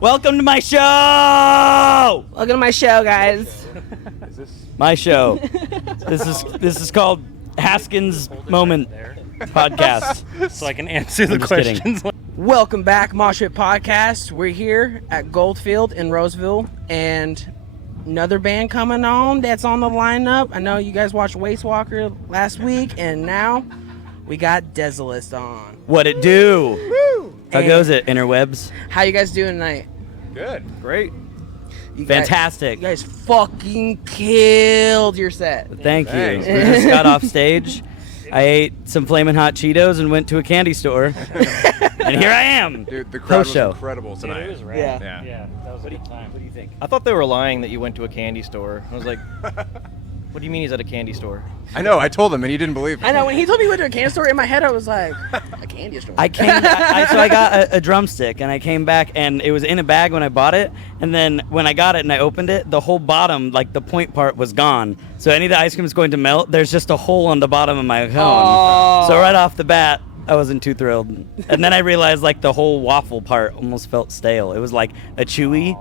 Welcome to my show. Welcome to my show, guys. Is this My show. This is called Haskins Moment Podcast. So I can answer the I'm just kidding. questions. Welcome back, Mosh Pit Podcast. We're here at Goldfield in Roseville, and another band coming on that's on the lineup. I know you guys watched Waste Walker last week, and now we got Desolist on. What it do? Woo! How goes it, interwebs? How you guys doing tonight? good? Great. You Fantastic. Guys, you guys fucking killed your set. Thank you. Thanks, We just got off stage. I ate some Flamin' Hot Cheetos and went to a candy store. And here I am. Dude, the crowd was Post-show. incredible tonight. It was rad. Yeah. Yeah, that was a good time. What do you think? I thought they were lying that you went to a candy store. I was like, what do you mean he's at a candy store? I know, I told him and he didn't believe me. I know, when he told me he went to a candy store, in my head I was like, a candy store. So I got a drumstick, and I came back, and it was in a bag when I bought it, and then when I got it and I opened it, the whole bottom, like the point part, was gone. So any of the ice cream is going to melt. There's just a hole on the bottom of my cone. Oh. So right off the bat, I wasn't too thrilled. And then I realized like the whole waffle part almost felt stale. It was like a chewy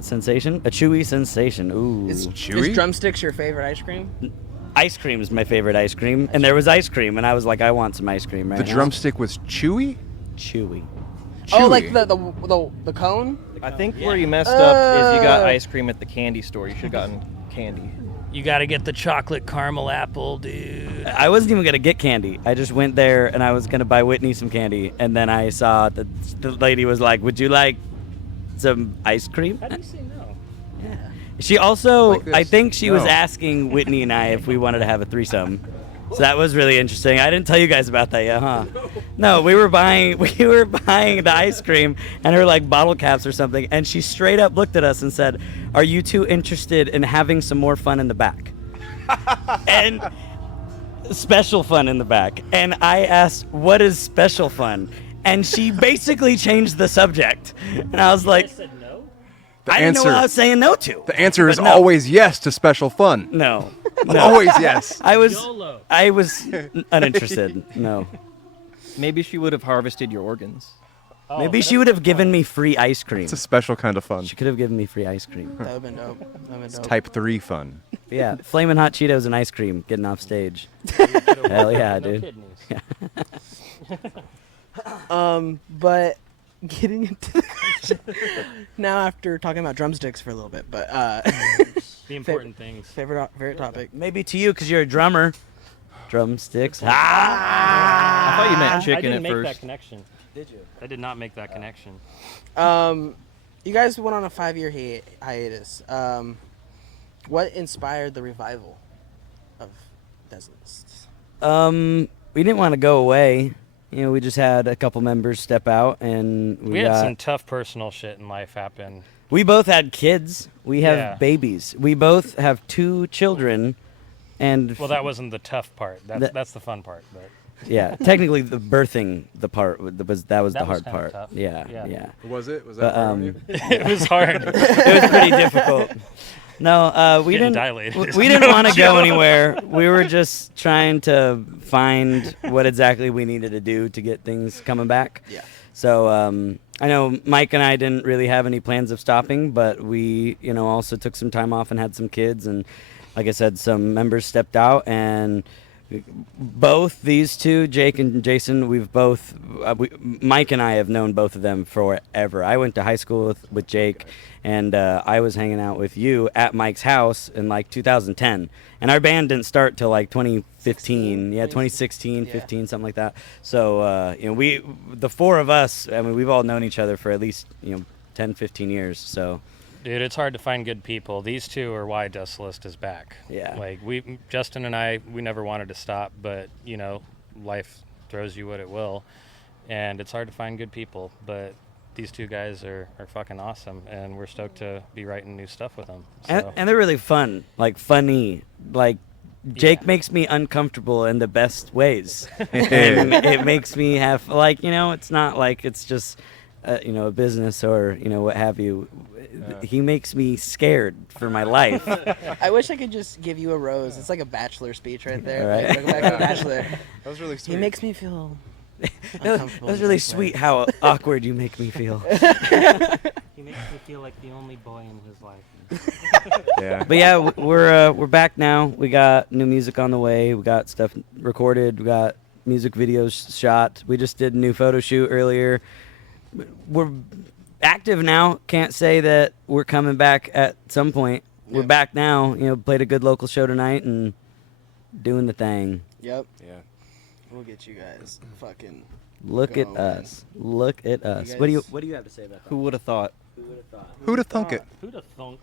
sensation. A chewy sensation. Ooh. Is Chewy? drumsticks your favorite ice cream? Ice cream is my favorite ice cream, and there was ice cream, and I was like, I want some ice cream right The now. drumstick was chewy? Chewy. Oh, Chewy. like the cone? I think where you messed up is you got ice cream at the candy store. You should have gotten candy. You got to get the chocolate caramel apple, dude. I wasn't even gonna get candy. I just went there and I was gonna buy Whitney some candy, and then I saw that the lady was like, "Would you like some ice cream?" How do you say no? She also, Like this. I think she was No. asking Whitney and I if we wanted to have a threesome. So that was really interesting. I didn't tell you guys about that yet, huh? No, we were buying the ice cream and her like bottle caps or something, and she straight up looked at us and said, "Are you two interested in having some more fun in the back?" And special fun in the back. And I asked, "What is special fun?" And she basically changed the subject. And I was like, I said no? The I didn't know what I answer, was saying no to. the answer But is no. always yes to special fun. No. No. Always yes. I was YOLO. uninterested. No. Maybe she would have harvested your organs. Oh, Maybe she would have given me free ice cream. It's a special kind of fun. She could have given me free ice cream. That would've been dope. That would've been dope. Type 3 fun. Yeah, Flamin' Hot Cheetos and ice cream getting off stage. Hell yeah, no dude. kidneys. But getting into the question now after talking about drumsticks for a little bit, but The important things. favorite topic. Maybe to you because you're a drummer. Drumsticks. I thought you meant I chicken didn't at make that first. connection. Did you? I did not make that connection. You guys went on a 5-year hiatus. What inspired the revival of Desolist? We didn't want to go away. You know, we just had a couple members step out, and We had some tough personal shit in life happen. we both had kids. We have Yeah. babies. We both have 2 children, and Well, that wasn't the tough part. That- That's the fun part. But yeah, technically the birthing the part was the That hard was kinda part. tough. Yeah, Yeah. yeah. Was it? Was But, that hard on you? it was hard. It was pretty difficult. No, we Getting didn't. dilated. We didn't want to go anywhere. We were just trying to find what exactly we needed to do to get things coming back. Yeah. So I know Mike and I didn't really have any plans of stopping, but we, also took some time off and had some kids, and like I said, some members stepped out, and both these two, Jake and Jason, we've both, Mike and I have known both of them forever. I went to high school with Jake, and I was hanging out with you at Mike's house in like 2010. And our band didn't start till like 2015. Yeah, 2016, Yeah. 15, something like that. So, the 4 of us, I mean, we've all known each other for at least, 10, 15 years. So, Dude, it's hard to find good people. These two are why Desolist is back. Yeah. Like Justin and I, we never wanted to stop, but life throws you what it will, and it's hard to find good people. But these two guys are fucking awesome, and we're stoked to be writing new stuff with them. So. and they're really fun, like funny, like Jake Yeah. makes me uncomfortable in the best ways, and it makes me have it's not like it's just a business or what have you. He makes me scared for my life. I wish I could just give you a rose. It's like a bachelor speech right there. All right. Like, welcome back to the Bachelor. That was really sweet. He makes me feel That was really sweet how awkward you make me feel. He makes me feel like the only boy in his life. Yeah. But yeah, we're back now. We got new music on the way. We got stuff recorded. We got music videos shot. We just did a new photo shoot earlier. We're active now. Can't say that we're coming back at some point. We're back now. Played a good local show tonight and doing the thing. Yep. Yeah. We'll get you guys fucking. Look at Going. us. Look at us. guys- What do you have to say about that? Who would have thought? Who'd have thunk it? Who'd have thunk?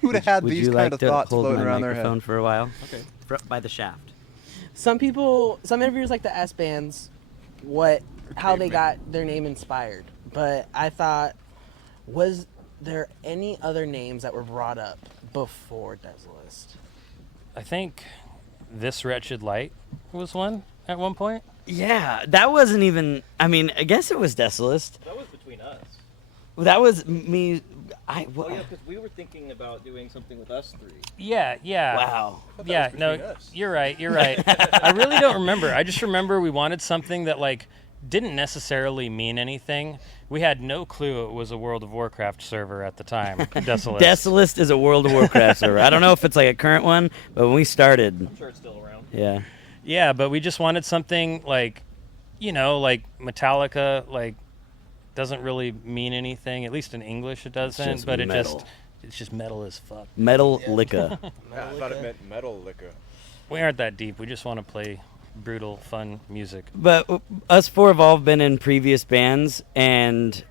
Who'd have had Would these you kind like of to thoughts hold floating my around their microphone head? for a while? Okay. By the shaft. Some interviewers like to ask bands how they got their name inspired. But I thought, was there any other names that were brought up before Desolist? I think This Wretched Light was one at one point. Yeah, that wasn't even. I mean, I guess it was Desolist. That was between us. That was me. Oh yeah, because we were thinking about doing something with us three. Yeah. Wow. Yeah, no, between us. you're right. I really don't remember. I just remember we wanted something that didn't necessarily mean anything. We had no clue it was a World of Warcraft server at the time. Desolist. Desolist is a World of Warcraft server. I don't know if it's like a current one, but when we started, I'm sure it's still around. yeah. Yeah, but we just wanted something like Metallica, doesn't really mean anything. At least in English it doesn't. just But metal. it's just metal as fuck. Metal Licka. I thought it meant metal liquor. We aren't that deep. We just want to play brutal, fun music. But us four have all been in previous bands, and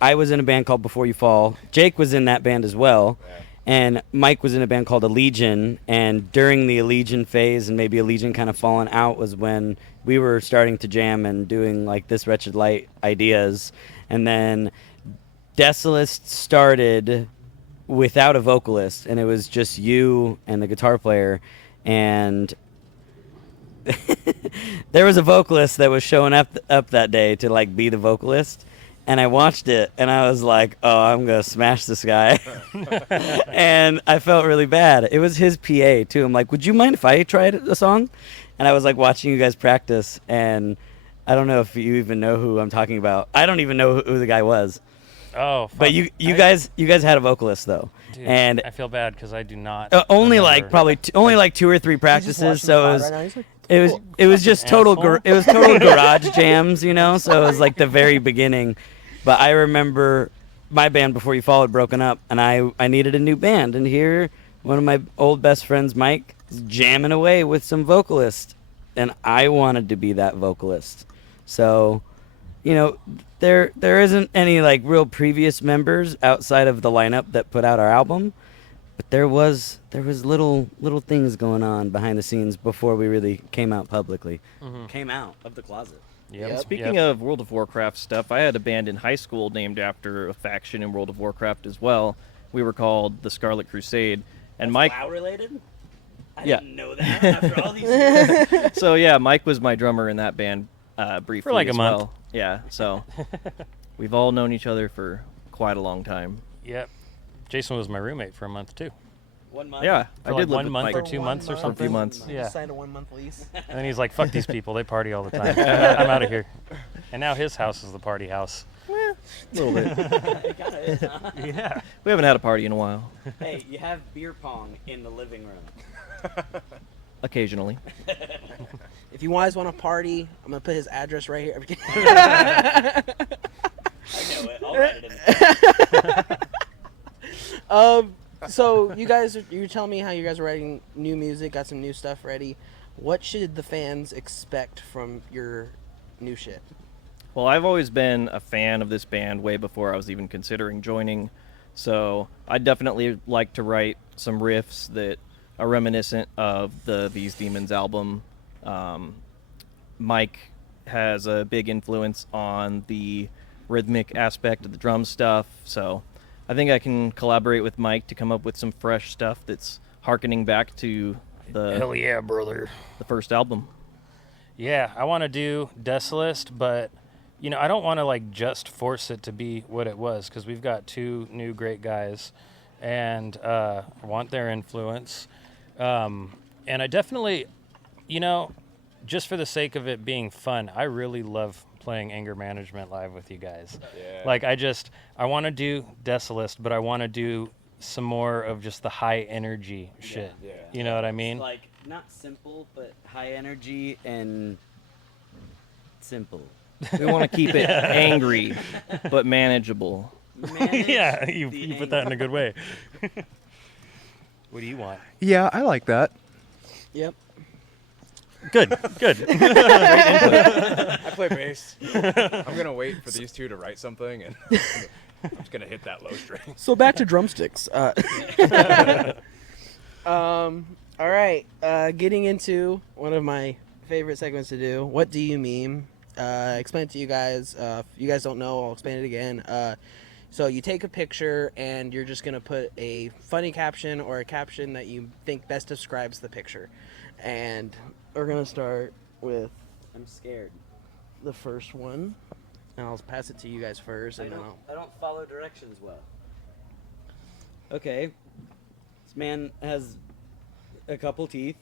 I was in a band called Before You Fall. Jake was in that band as well. And Mike was in a band called Allegion, and during the Allegion phase, and maybe Allegion kind of falling out, was when we were starting to jam and doing This Wretched Light ideas. And then Desolist started without a vocalist, and it was just you and the guitar player. And there was a vocalist that was showing up that day to be the vocalist. And I watched it, and I was like, oh, I'm going to smash this guy. And I felt really bad. It was his PA, too. I'm like, would you mind if I tried a song? And I was, watching you guys practice, and I don't know if you even know who I'm talking about. I don't even know who the guy was. Oh, fuck. But you guys had a vocalist, though. Dude, and I feel bad because I do not. only, remember. probably only 2 or 3 practices, so it was... Right now, he's like, It was just total Asshole. it was total garage jams, so it was the very beginning. But I remember my band Before You Fall had broken up, and I needed a new band, and here one of my old best friends, Mike, is jamming away with some vocalists, and I wanted to be that vocalist. So, there isn't any real previous members outside of the lineup that put out our album. But there was little things going on behind the scenes before we really came out publicly. Mhm. Came out of the closet. Yep. Speaking of World of Warcraft stuff, I had a band in high school named after a faction in World of Warcraft as well. We were called the Scarlet Crusade, and Mike. WoW related? I Yeah. didn't know that after all these years. So yeah, Mike was my drummer in that band briefly For a as month. well. Yeah, so we've all known each other for quite a long time. Yep. Jason was my roommate for a month too. 1 month. Yeah, For I did live 1 with month Mike or 2 months or for a something. few months. Yeah. Signed a 1-month lease. And then he's like, "Fuck these people. They party all the time. I'm out of here." And now his house is the party house. A little bit. It kinda is, huh? Yeah. We haven't had a party in a while. Hey, you have beer pong in the living room. Occasionally. If you guys want to party, I'm gonna put his address right here. I know it. I'll write it in. So you're telling me how you guys are writing new music, got some new stuff ready. What should the fans expect from your new shit? Well, I've always been a fan of this band way before I was even considering joining. So I'd definitely like to write some riffs that are reminiscent of the These Demons album. Mike has a big influence on the rhythmic aspect of the drum stuff. So I think I can collaborate with Mike to come up with some fresh stuff that's harkening back to Hell yeah, brother. the first album. Yeah, I want to do Desolist, but I don't want to just force it to be what it was because we've got 2 new great guys, and I want their influence. And I definitely, just for the sake of it being fun, I really love playing Anger Management live with you guys. Yeah. Like, I want to do Desolist, but I want to do some more of just the high energy shit. Yeah. You know what I mean? It's like not simple, but high energy and simple. We want to keep it angry, but manageable. Manage Yeah, the you put that in a good way. What do you want? Yeah, I like that. Yep. Good. I play bass. I'm gonna wait for these two to write something, and I'm just gonna hit that low string. So back to drumsticks. All right. Getting into one of my favorite segments to do. What do you meme? Explain it to you guys. If you guys don't know, I'll explain it again. So you take a picture and you're just going to put a funny caption or a caption that you think best describes the picture. And we're going to start with I'm scared. the first one. And I'll pass it to you guys first. And then I don't follow directions well. Okay. This man has a couple teeth.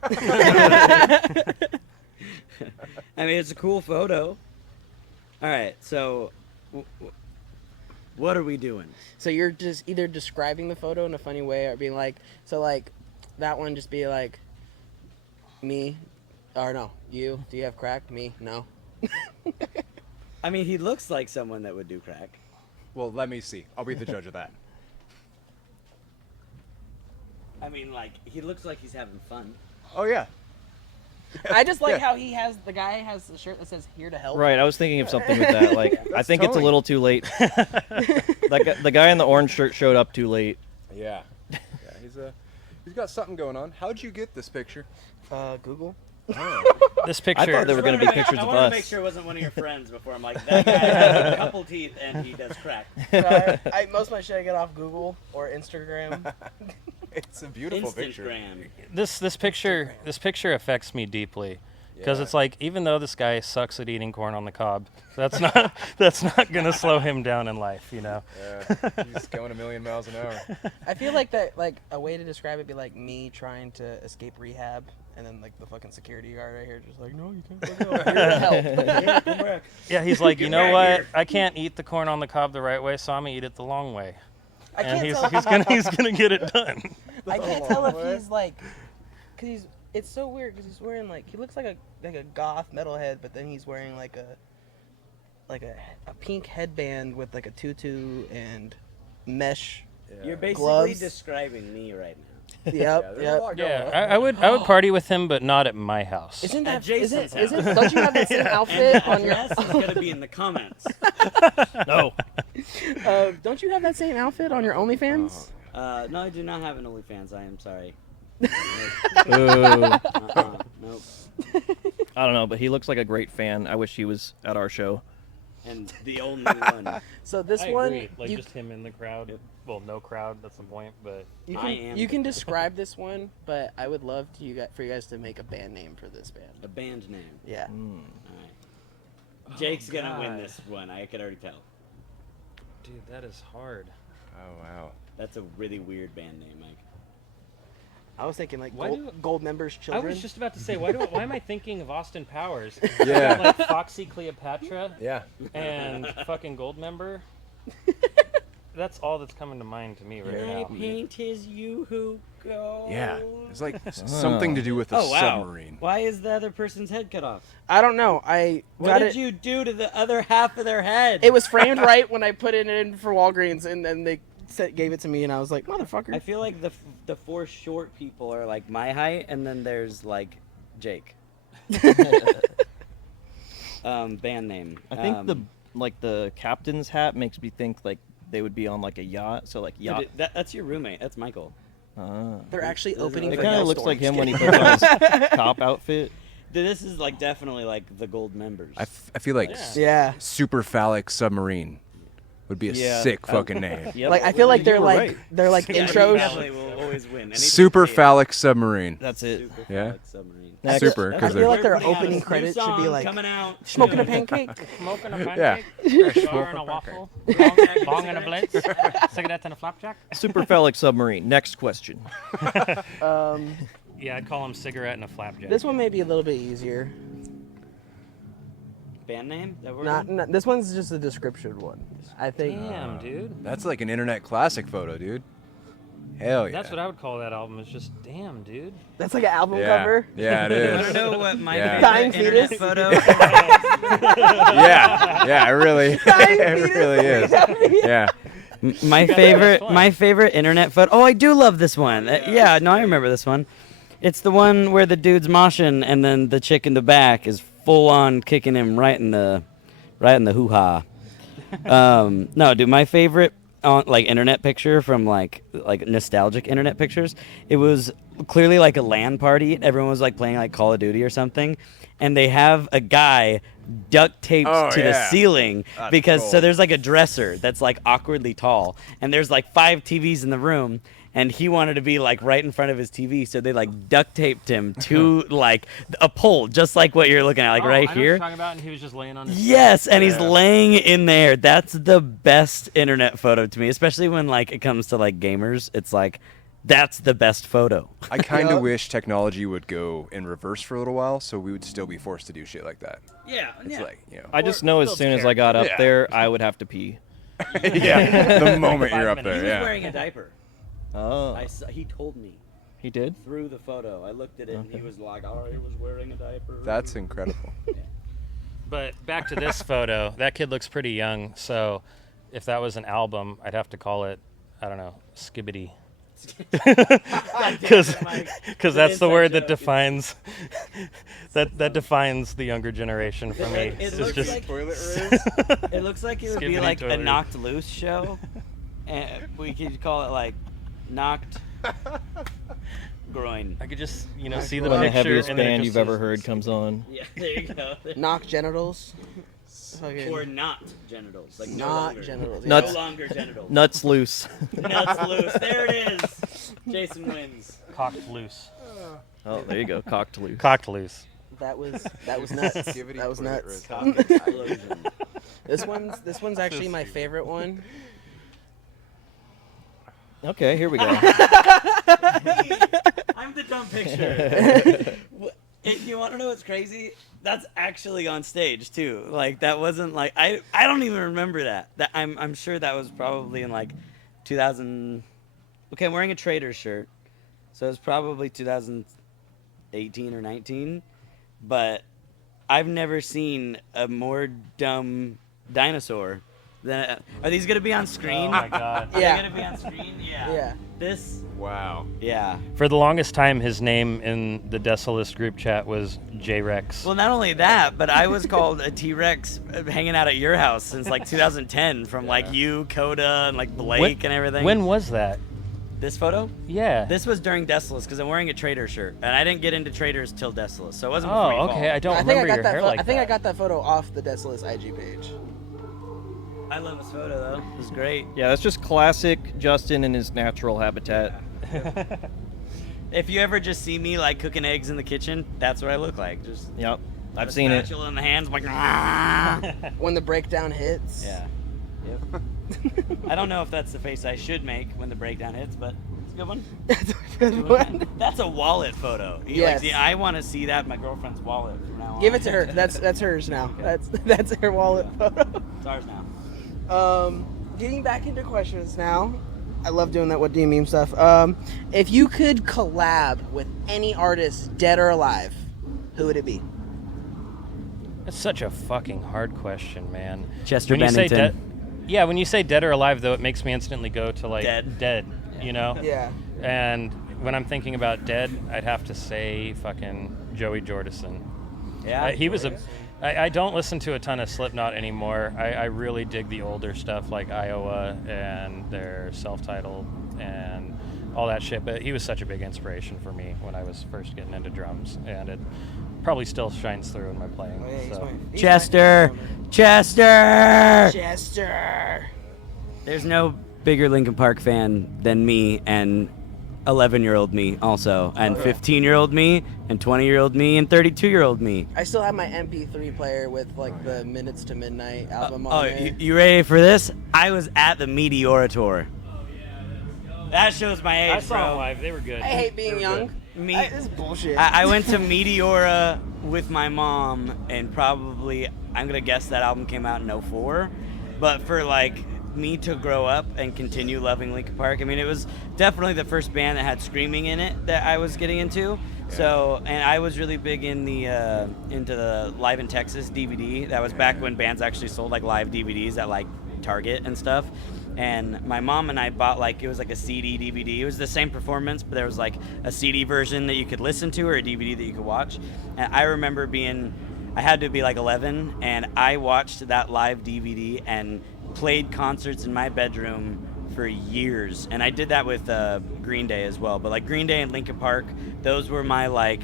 I mean, it's a cool photo. All right, so what are we doing? So you're just either describing the photo in a funny way or being like, so like that one just be like, me, or no, you, do you have crack? Me, no. I mean, he looks like someone that would do crack. Well, let me see. I'll be the judge of that. I mean, like, he looks like he's having fun. Oh yeah. I just like Yeah. how the guy has a shirt that says here to help. Right, I was thinking of something with that. Like, I think it's a towing. little too late. The guy in the orange shirt showed up too late. Yeah. He's got something going on. How'd you get this picture? Google. This picture. I thought there were going to be pictures I of wanted to make us. sure it wasn't one of your friends before I'm like, that guy has a couple teeth and he does crack. Most of my shit I get off Google or Instagram. It's a beautiful picture. Instagram. This picture affects me deeply because Yeah. it's like, even though this guy sucks at eating corn on the cob, that's not gonna slow him down in life, you know. Yeah. He's going a million miles an hour. I feel like that, like a way to describe it be like me trying to escape rehab, and then like the fucking security guard right here just like, no, you can't go. Here to help. Yeah, come back. Yeah, he's like, you know what? I can't eat the corn on the cob the right way, so I'm gonna eat it the long way. I And can't tell. he's gonna get it done. I can't tell if he's like, cause it's so weird because he's wearing like, he looks like a goth metalhead, but then he's wearing like a pink headband with like a tutu and mesh. You're basically Gloves. describing me right now. Yep, yep. Yeah, I would party with him, but not at my house. Isn't At that Jason's isn't house. don't you have that same outfit on your? Address is gonna be in the comments. No. Don't you have that same outfit on your OnlyFans? No, I do not have an OnlyFans. I am sorry. Ooh. Nope. I don't know, but he looks like a great fan. I wish he was at our show. And the only one. So this I one, agree. Like, you, just him in the crowd. Well, no crowd. That's the point. But you I can am you can the- describe this one, but I would love for you guys to make a band name for this band. A band name. Yeah. All right. Jake's gonna win this one. I could already tell. dude, that is hard. Oh wow. That's a really weird band name, Mike. I was thinking like Why gold members children. I was just about to say, why am I thinking of Austin Powers? Yeah. Like Foxy Cleopatra Yeah. and fucking Goldmember. That's all that's coming to mind to me right Yeah. now. paint his yoo-hoo gold? Yeah. It's like something to do with a Oh wow! submarine. Why is the other person's head cut off? I don't know. I What got did it. you do to the other half of their head? It was framed right when I put it in for Walgreens, and then they gave it to me, and I was like, motherfucker. I feel like the four short people are like my height, and then there's like Jake. Band name. I think the captain's hat makes me think like they would be on like a yacht. So like yacht. That's your roommate. That's Michael. They're actually opening. It for kind of Hellstorm. looks like Just him when he kidding. puts on his cop outfit. This is like definitely like the gold members. I feel like Yeah. super phallic submarine would be a Yeah. sick fucking name. Yep. Like I feel like You they're were like right. they're like Yeah, intros. Definitely will always win. Anything Super paid. phallic submarine. That's it. Super Yeah. phallic submarine. Next. Super, I because feel like they're their Putting out opening a new credits should be song like coming out. smoking a pancake. Smoking a Yeah. pancake, jar and a waffle, bong and a blitz, cigarette and a flapjack. Super phallic submarine. Next question. Yeah, I'd call him Cigarette and a Flapjack. This one may be a little bit easier. Band name? That we're Not this one's just a description one. I think. Damn, dude. That's like an internet classic photo, dude. Hell yeah. That's what I would call that album. It's just, damn, dude. That's like an album Yeah. cover. Yeah, it I is. don't know what my Yeah. Dying favorite internet fetus. photo. Yeah, it really, it really is. Yeah. My got favorite, this one. my favorite internet photo. Oh, I do love this one. Yeah, no, I remember this one. It's the one where the dude's moshing and then the chick in the back is full on kicking him right in the hoo ha. No, dude, my favorite like internet picture from like nostalgic internet pictures. It was clearly like a LAN party. Everyone was like playing like Call of Duty or something, and they have a guy duct taped Oh, to the yeah. ceiling That's because cool. so there's like a dresser that's like awkwardly tall, and there's like 5 TVs in the room. And he wanted to be like right in front of his TV, so they like duct taped him to like a pole, just like what you're looking at, like Oh, right I know what you're here. talking about, and he was just laying on his Yes, and he's Yeah. laying in there. That's the best internet photo to me, especially when like it comes to like gamers. It's like that's the best photo. I kind Yup. of wish technology would go in reverse for a little while, so we would still be forced to do shit like that. Yeah, It's like, you know. I just know as builds soon as I got up Yeah. there, I would have to pee. Yeah, the moment 5 you're up minutes. He there, was yeah. wearing a diaper. Oh, He told me he did? through the photo. I looked at it and he was like, "Oh, he was wearing a diaper." That's incredible. But back to this photo, that kid looks pretty young. So if that was an album, I'd have to call it, I don't know, Skibbity. Because that's the word that defines that defines the younger generation for me. It It's looks just like- Toilet It looks like it would be Skibbity like a toilet. Knocked Loose show. And we could call it like Knocked Groin. I could just see the When the picture. heaviest and then it band just you've ever says- heard comes on. Yeah, there you go. Knock genitals. Okay. Or not genitals. Like no Not longer. genitals. No Nuts. longer genitals. Nuts loose. Nuts loose. There it is. Jason wins. Cocked loose. Oh, there you go. Cocked loose. Cocked loose. That was nuts. Skibbity That was toilet nuts. roll. Cock explosion. This one's actually my favorite one. Okay, here we go. I'm the dumb picture. If you want to know what's crazy, that's actually on stage too. Like that wasn't like I don't even remember that. That I'm sure that was probably in like 2000. Okay, I'm wearing a Trader shirt, so it's probably 2018 or 19. But I've never seen a more dumb dinosaur than. Are these gonna be on screen? Oh my god. Are Yeah. they gonna be on screen? Yeah. Yeah. This. Wow. Yeah. For the longest time, his name in the Desolist group chat was J-Rex. Well, not only that, but I was called a T-Rex hanging out at your house since like 2010 from like you, Coda, and like Blake and everything. When was that? This photo? Yeah. This was during Desolist because I'm wearing a Trader shirt, and I didn't get into Traders till Desolist, so it wasn't. Before you Oh, okay. followed. I don't I think I remember got your that. hair I like think that. I got that photo off the Desolist IG page. I love this photo though. It was great. Yeah, that's just classic Justin in his natural habitat. If you ever just see me like cooking eggs in the kitchen, that's what I look like. Just Yep, I've a seen it. spatula in the hands, like. "Ah." When the breakdown hits. Yeah. Yep. I don't know if that's the face I should make when the breakdown hits, but it's a good one. That's a good one. That's a wallet photo. Yes. I want to see that in my girlfriend's wallet from now on. Give it to her. That's hers now. That's her wallet photo. It's ours now. Getting back into questions now. I love doing that. What do you meme stuff? If you could collab with any artist, dead or alive, who would it be? That's such a fucking hard question, man. Chester When you say Bennington. yeah, when you say dead or alive, though, it makes me instantly go to like Dead. you know? Yeah. And when I'm thinking about dead, I'd have to say fucking Joey Jordison. Yeah. He was I don't listen to a ton of Slipknot anymore. I really dig the older stuff like Iowa and their self-titled and all that shit. But he was such a big inspiration for me when I was first getting into drums, and it probably still shines through in my playing. Oh, yeah, he's so. he's Chester. my- Chester. Chester. There's no bigger Linkin Park fan than me and 11-year-old me also, and 15-year-old me, and 20-year-old me, and 32-year-old me. I still have my MP3 player with like the Minutes to Midnight album Oh, on there. you ready for this? I was at the Meteora tour. That shows my age, I saw bro. them live. They were good. I hate being young. This is bullshit. I went to Meteora with my mom, and probably, I'm going to guess that album came out in 04. But for, like, me to grow up and continue loving Linkin Park, I mean, it was definitely the first band that had screaming in it that I was getting into. Yeah. So, and I was really big in the into the Live in Texas DVD. That was back when bands actually sold, like, live DVDs at, like, Target and stuff. And my mom and I bought, like, it was like a CD DVD. It was the same performance, but there was like a CD version that you could listen to or a DVD that you could watch. And I remember I had to be like 11, and I watched that live DVD and played concerts in my bedroom for years. And I did that with Green Day as well. But like Green Day and Linkin Park, those were my like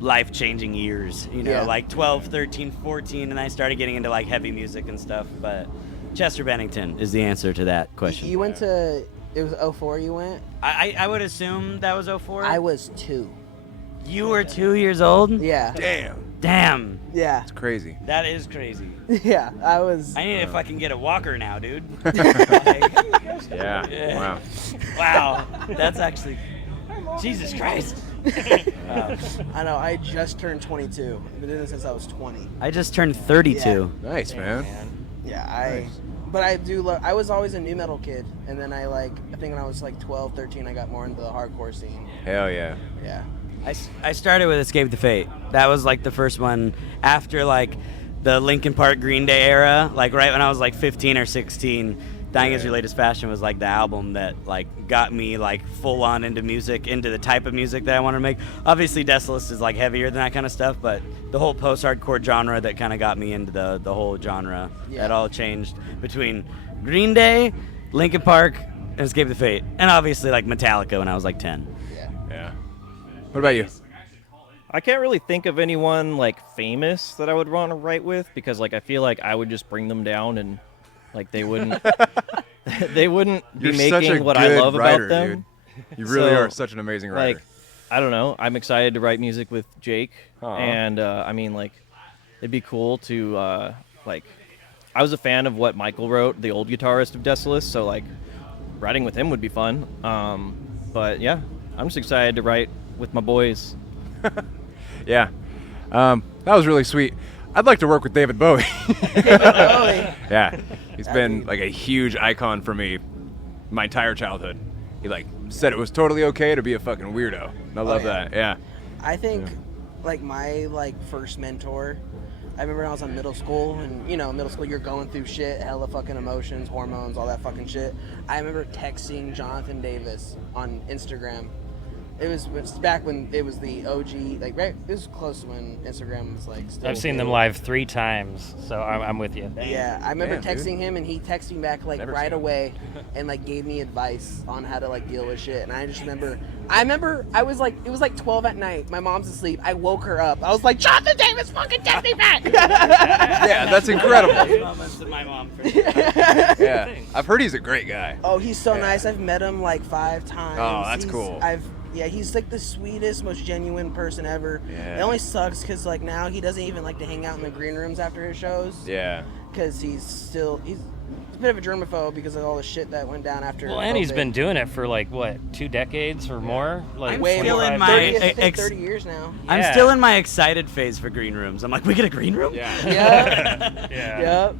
life-changing years, you know, like 12, 13, 14, and I started getting into like heavy music and stuff. But Chester Bennington is the answer to that question. You went to, it was 04 you went? I would assume that was 04. I was 2. You were 2 years old? Yeah. Damn. Yeah. It's crazy. That is crazy. Yeah, I was. I need to fucking get a walker now, dude. Yeah. Wow. Wow. That's actually, Jesus Christ. Wow. I know, I just turned 22. I've been doing this since I was 20. I just turned 32. Yeah. Nice, man. Yeah, but I do love, I was always a new metal kid, and then I think when I was like 12, 13, I got more into the hardcore scene. Hell yeah. Yeah. I started with Escape the Fate. That was like the first one after like the Linkin Park Green Day era, like right when I was like 15 or 16. Dying Is Your Latest Fashion was like the album that like got me like full on into music, into the type of music that I want to make. Obviously Desolist is like heavier than that kind of stuff, but the whole post-hardcore genre that kind of got me into the whole genre, that all changed between Green Day, Linkin Park, and Escape the Fate, and obviously like Metallica when I was like 10. Yeah. What about you? I can't really think of anyone like famous that I would want to write with, because like I feel like I would just bring them down and like they wouldn't You're be such making a what I good love writer, about them. Dude. You really So, are such an amazing writer. Like, I don't know. I'm excited to write music with Jake, Aw. and I mean, like, it'd be cool to like. I was a fan of what Michael wrote, the old guitarist of Desolist, so like, writing with him would be fun. But yeah, I'm just excited to write with my boys. Yeah. That was really sweet. I'd like to work with David Bowie. Yeah. He's been like a huge icon for me my entire childhood. He like said it was totally okay to be a fucking weirdo. And I love that. Yeah. I think like my like first mentor, I remember when I was in middle school, and you know, middle school you're going through shit, hella fucking emotions, hormones, all that fucking shit. I remember texting Jonathan Davis on Instagram. It was back when it was the OG, like right. It was close to when Instagram was like still. I've seen them live 3 times, so I'm with you. Yeah, I remember Damn, texting him, and he texted me back like Never right seen away, and like gave me advice on how to like deal with shit. And I just remember, I was like, it was like 12 at night. My mom's asleep. I woke her up. I was like, Jonathan Davis, fucking text me back. Yeah, that's incredible. Moments of my mom. Yeah. I've heard he's a great guy. Oh, he's so nice. I've met him like 5 times. Oh, that's cool. Yeah, he's like the sweetest, most genuine person ever. Yeah. It only sucks because like now he doesn't even like to hang out in the green rooms after his shows. Yeah. Because he's a bit of a germaphobe because of all the shit that went down after. Well, and he's COVID. been doing it for like what, 2 decades or more? Like I'm way still more. in 25 my 30, I think 30 years now. I'm Yeah. still in my excited phase for green rooms. I'm like, we get a green room? Yeah. Yeah. Yeah. Yep.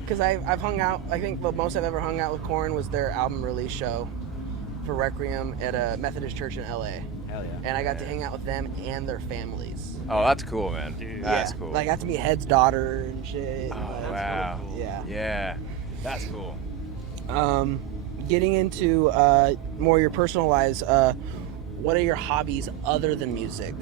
Because I've hung out. I think the most I've ever hung out with Korn was their album release show for Requiem at a Methodist church in LA. Hell yeah. And I got to hang out with them and their families. Oh, that's cool, man. Dude. That's Yeah. cool. Like I got to meet Head's daughter and shit. Oh, wow. Yeah. Yeah. That's cool. Getting into more your personal lives, what are your hobbies other than music?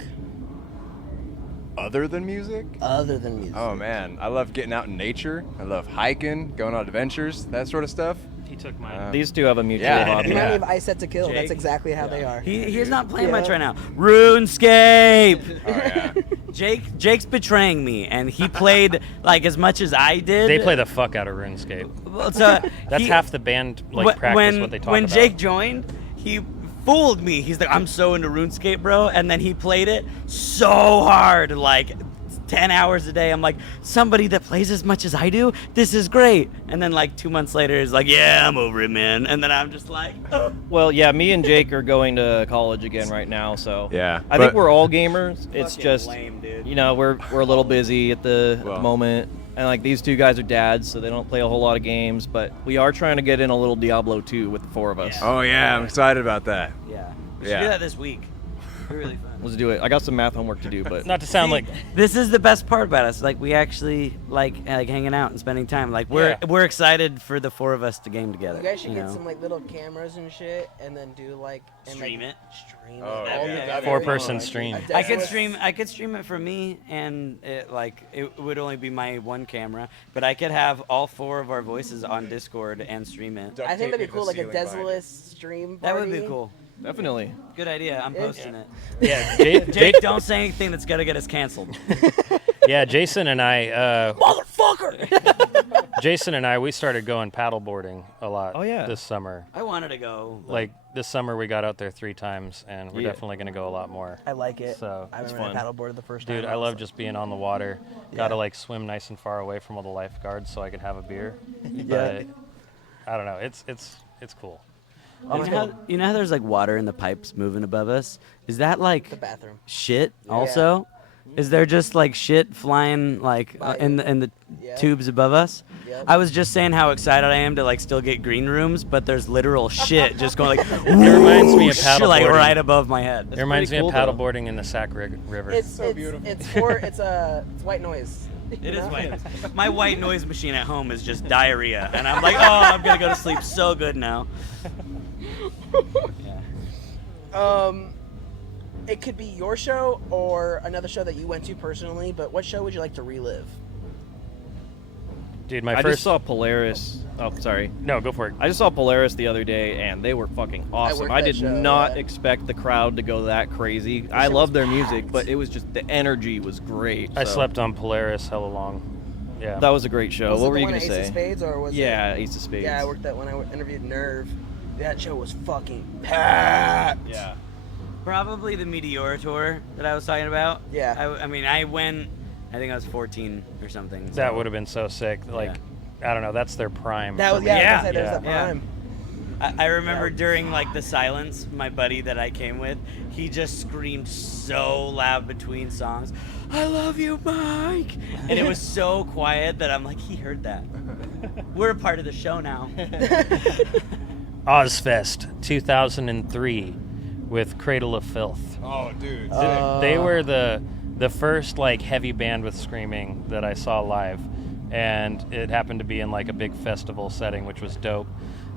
Other than music? Other than music. Oh, man. I love getting out in nature. I love hiking, going on adventures, that sort of stuff. He took mine. These two have a mutual Yeah. hobby. Remind me Yeah. of Ice Set to Kill. That's Jake. exactly how they are. He's not playing Yeah. much right now. RuneScape! Oh, yeah. Jake's betraying me, and he played like as much as I did. They play the fuck out of RuneScape. Well, so That's half the band like practice when, what they talk when about. Jake joined, he fooled me. He's like, I'm so into RuneScape, bro, and then he played it so hard, like 10 hours a day. I'm like, somebody that plays as much as I do, this is great. And then like 2 months later, is like, yeah, I'm over it, man. And then I'm just like, oh. Well, yeah, me and Jake are going to college again right now, so Yeah, I think we're all gamers. It's Fucking just, lame, dude. you know, we're a little busy at the Well. moment, and like these two guys are dads, so they don't play a whole lot of games. But we are trying to get in a little Diablo 2 with the four of us. Yeah. Oh yeah, I'm excited about that. Yeah. We should Yeah. do that this week. It'd be really fun. Let's do it. I got some math homework to do, but Not to sound like This is the best part about us. Like we actually like hanging out and spending time. Like we're excited for the four of us to game together. You guys should you get know? some like little cameras and shit, and then do like Stream it. Stream Oh, it. yeah. All Yeah, the- that'd be four-person fun. stream. I could stream it for me, and it would only be my one camera, but I could have all four of our voices on Discord and stream it. I think that'd be cool, like a Desolist stream That party. would be cool. definitely. Good idea. I'm Yeah. posting it. yeah, Jake, don't say anything that's gonna get us canceled. yeah. Jason and I, Motherfucker! Jason and I, we started going paddleboarding a lot. Oh, yeah. This summer. I wanted to go. Like this summer, we got out there 3 times, and we're Yeah. definitely gonna go a lot more. I like it. So, I it's remember I fun. paddleboarded the first time. dude, I love just being on the water. Gotta Yeah. like swim nice and far away from all the lifeguards so I can have a beer. Yeah. But I don't know. It's cool. You know how there's like water in the pipes moving above us? Is that like the bathroom. shit also? Is there just like shit flying like By in the Yeah. tubes above us? Yep. I was just saying how excited I am to like still get green rooms, but there's literal shit just going like It reminds me of whoosh, like paddleboarding. right above my head. It reminds me pretty of cool, though. paddleboarding in the Sac River. It's white noise. It you is know? white noise. My white noise machine at home is just diarrhea, and I'm like, oh, I'm gonna go to sleep so good now. It could be your show or another show that you went to personally, but what show would you like to relive? Dude, my I first. just saw Polaris. Oh, sorry. No, go for it. I just saw Polaris the other day, and they were fucking awesome. worked I that did show, not yeah. expect the crowd to go that crazy. I shit love was their music, packed. but it was just the energy was great. I so slept on Polaris hella long. Yeah. That was a great show. Was what it were the you one gonna at Ace of say? Spades, or was Yeah, it? Ace of Spades. Yeah, I worked that when I interviewed Nerve. That show was fucking packed. Yeah. Probably the Meteor tour that I was talking about. Yeah. I mean, I went. I think I was 14 or something. so- That would have been so sick. Like, I don't know. That's their prime. That for was me. yeah. Yeah. There's that Yeah. prime. I remember during like the silence, my buddy that I came with, he just screamed so loud between songs, "I love you, Mike!" And it was so quiet that I'm like, he heard that. We're a part of the show now. Ozfest 2003 with Cradle of Filth. Oh, dude. They were the first like heavy band with screaming that I saw live, and it happened to be in like a big festival setting, which was dope.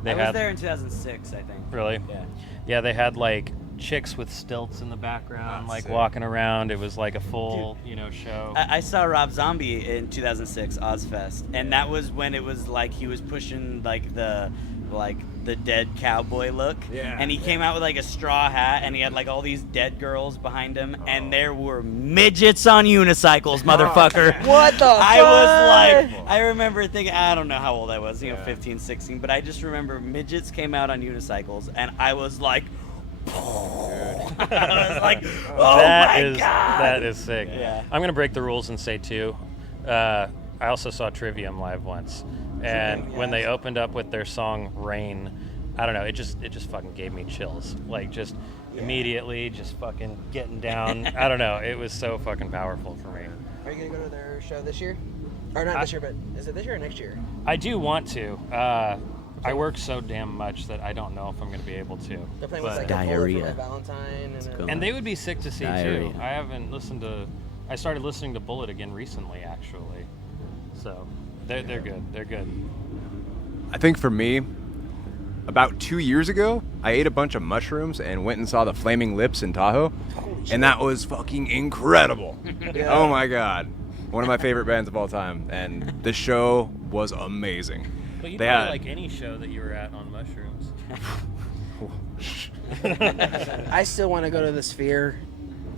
They I was had there in 2006, I think. really, Yeah. yeah. They had like chicks with stilts in the background, like sick. walking around. It was like a full, show. I saw Rob Zombie in 2006 Ozfest, and that was when it was like he was pushing like the dead cowboy look. Yeah. And he came out with like a straw hat, and he had like all these dead girls behind him, and there were midgets on unicycles, motherfucker. What the I was fuck? like, I remember thinking, I don't know how old I was, 15, 16, but I just remember midgets came out on unicycles, and I was like, I was like, oh my God. That is sick. Yeah. I'm gonna break the rules and say too. I also saw Trivium live once, and when they opened up with their song "Rain," I don't know. It just fucking gave me chills. Like just immediately, just fucking getting down. I don't know. It was so fucking powerful for me. Are you gonna go to their show this year? Or not this year, but is it this year or next year? I do want to. I work so damn much that I don't know if I'm going to be able to. They're playing But- with like Diarrhea. Bullet for My Valentine and cool. and they would be sick to see Diarrhea. too. I haven't listened to. I started listening to Bullet again recently, actually. So they're good. They're good. I think for me, about 2 years ago, I ate a bunch of mushrooms and went and saw the Flaming Lips in Tahoe, and that was fucking incredible. Oh my God, one of my favorite bands of all time, and the show was amazing. But you They probably had- like any show that you were at on mushrooms. I still want to go to the Sphere,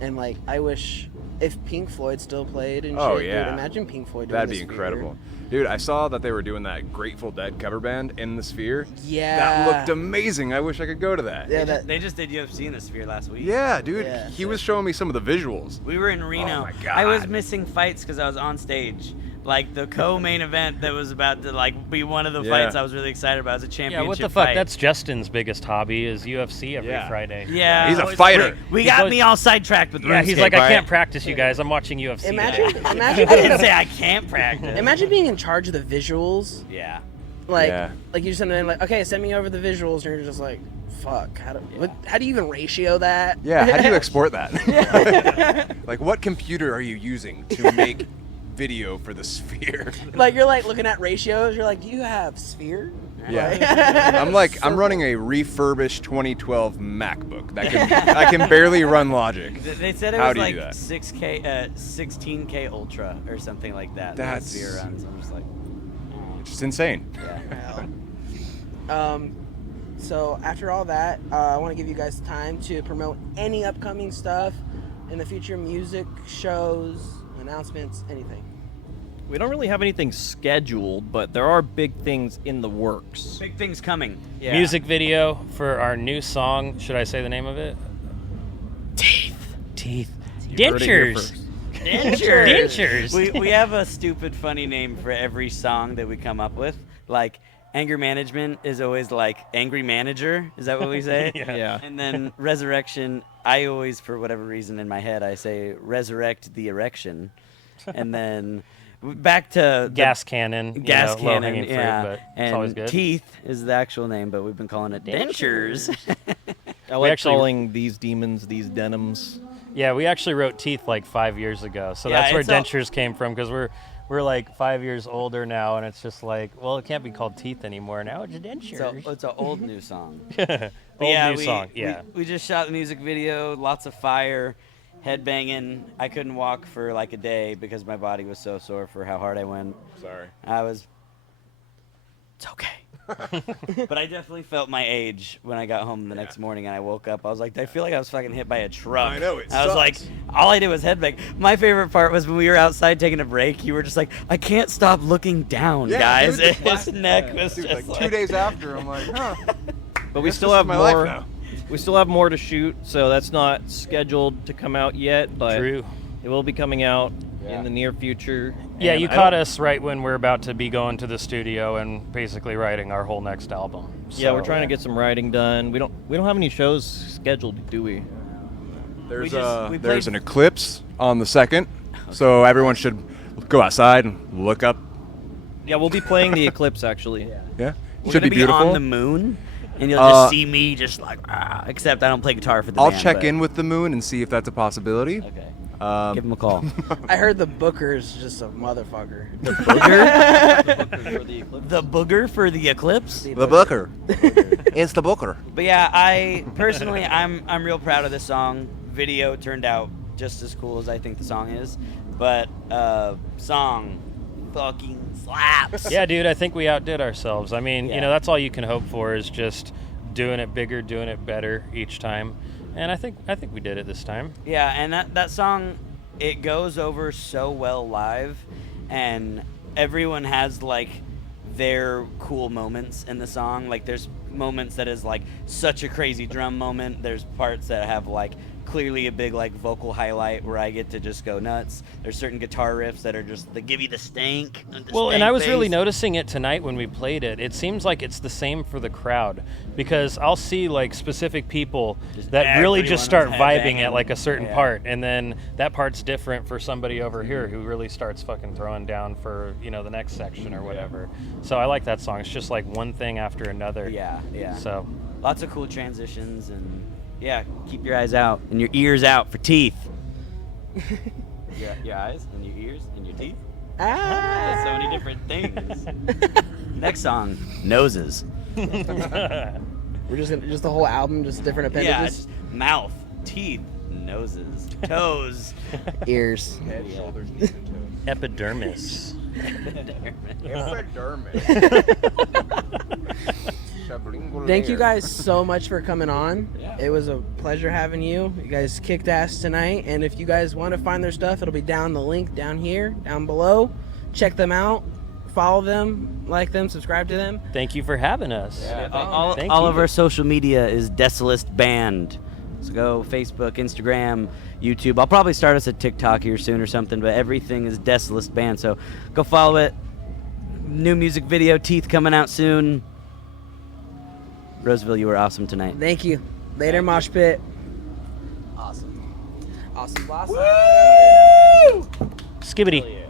and like I wish if Pink Floyd still played and Oh, shit, yeah. dude, imagine Pink Floyd doing That'd the be Sphere. incredible. Dude, I saw that they were doing that Grateful Dead cover band in the Sphere. Yeah. That looked amazing. I wish I could go to that. Yeah, They just did UFC in the Sphere last week. Yeah, dude. Yeah. He was showing me some of the visuals. We were in Reno. Oh my God. I was missing fights because I was on stage. Like the co-main event that was about to like be one of the Yeah. fights I was really excited about. It was a championship Yeah, what the fuck? fight. That's Justin's biggest hobby is UFC every Yeah. Friday. Yeah. He's a fighter. We He's got always- me all sidetracked with Yeah, he's RuneScape, like, I all can't right? practice, you guys. I'm watching UFC. Imagine, today." imagine, I didn't say I can't practice. imagine being in charge of the visuals. Yeah. Like, Yeah. like you just send it in, like, okay, send me over the visuals, and you're just like, fuck, how do you even ratio that? Yeah, how do you export that? Like, what computer are you using to make video for the Sphere? Like, you're like looking at ratios, you're like, do you have Sphere? Yeah. I'm running a refurbished 2012 MacBook that I can barely run Logic. They said it How was do you like do that? 16K Ultra or something like that. That's- the Sphere runs. I'm just like, It's just insane. So after all that, I want to give you guys time to promote any upcoming stuff in the future, music, shows, announcements, anything. We don't really have anything scheduled, but there are big things in the works. big things coming. Yeah. Music video for our new song. Should I say the name of it? Teeth. You heard it here Dentures. first. Dentures. We have a stupid, funny name for every song that we come up with. Like, anger management is always like angry manager. Is that what we say? Yeah. And then resurrection, I always, for whatever reason in my head, I say resurrect the erection. And then back to Gas cannon. gas cannon, low-hanging fruit, yeah. but and it's always good. teeth is the actual name, but we've been calling it dentures. I like actually- calling these demons these denims. Yeah, we actually wrote Teeth like 5 years ago, so Yeah, that's where it's all- dentures came from, because we're like 5 years older now, and it's just like, well, it can't be called Teeth anymore. Now it's dentures. So it's an old new song. Old new song. Yeah. We just shot the music video, lots of fire, headbanging. I couldn't walk for like a day because my body was so sore for how hard I went. Sorry. It's okay. But I definitely felt my age when I got home the next morning and I woke up. I was like, I feel like I was fucking hit by a truck. I know, it I was like, sucks. all I did was headbang. My favorite part was when we were outside taking a break, you were just like, I can't stop looking down, Yeah, guys. dude, His neck was Dude, just like 2 days after, I'm like, huh. But we Guess still this is have my life more. now. We still have more to shoot, so that's not scheduled to come out yet. But True. it will be coming out Yeah. in the near future. Yeah, And you I caught don't- us right when we're about to be going to the studio and basically writing our whole next album. Yeah, we're So- trying to get some writing done. We don't have any shows scheduled, do we? There's we there's played- an eclipse on the 2nd, so everyone should go outside and look up. Yeah, we'll be playing the eclipse actually. Yeah, We're should gonna be beautiful. on the moon, and you'll Uh, just see me just like, except I don't play guitar for the I'll band, check but- in with the moon and see if that's a possibility. Okay. Um, Give him a call. I heard the Booker's just a motherfucker. The booger for the eclipse. the Booker. It's the Booker. But yeah, I personally, I'm real proud of this song. Video turned out just as cool as I think the song is, but song fucking slaps. Yeah, dude, I think we outdid ourselves. I mean, Yeah. you know, that's all you can hope for is just doing it bigger, doing it better each time. And I think we did it this time. Yeah, and that song, it goes over so well live, and everyone has like their cool moments in the song. Like there's moments that is like such a crazy drum moment. There's parts that have like clearly a big like vocal highlight where I get to just go nuts. There's certain guitar riffs that are just they give you the stank. Well, and I was really noticing it tonight when we played it. It seems like it's the same for the crowd, because I'll see like specific people Just that really just start everyone's vibing headbanging. at like a certain Yeah. part, and then that part's different for somebody over here who really starts fucking throwing down for, you know, the next section or whatever. So I like that song. It's just like one thing after another. Yeah. So Lots of cool transitions, and yeah, keep your eyes out and your ears out for teeth. your eyes and your ears and your teeth. There's so many different things. Next song, noses. We're just the whole album, just different Yeah, appendages. it's mouth, teeth, noses, toes. Ears. Head, shoulders, knees, and toes. epidermis. Epidermis. Sublingual Thank you guys so much for coming on. It was a pleasure having you. You guys kicked ass tonight. And if you guys want to find their stuff, it'll be down the link down here, down below. Check them out. Follow them, like them, subscribe to them. Thank you for having us. Thank All you. of our social media is Desolist Band. So go Facebook, Instagram, YouTube. I'll probably start us a TikTok here soon or something, but everything is Desolist Band. So go follow it. New music video, Teeth, coming out soon. Roseville, you were awesome tonight. Thank you. Later, Mosh Pit. Awesome. Awesome. Skibbity.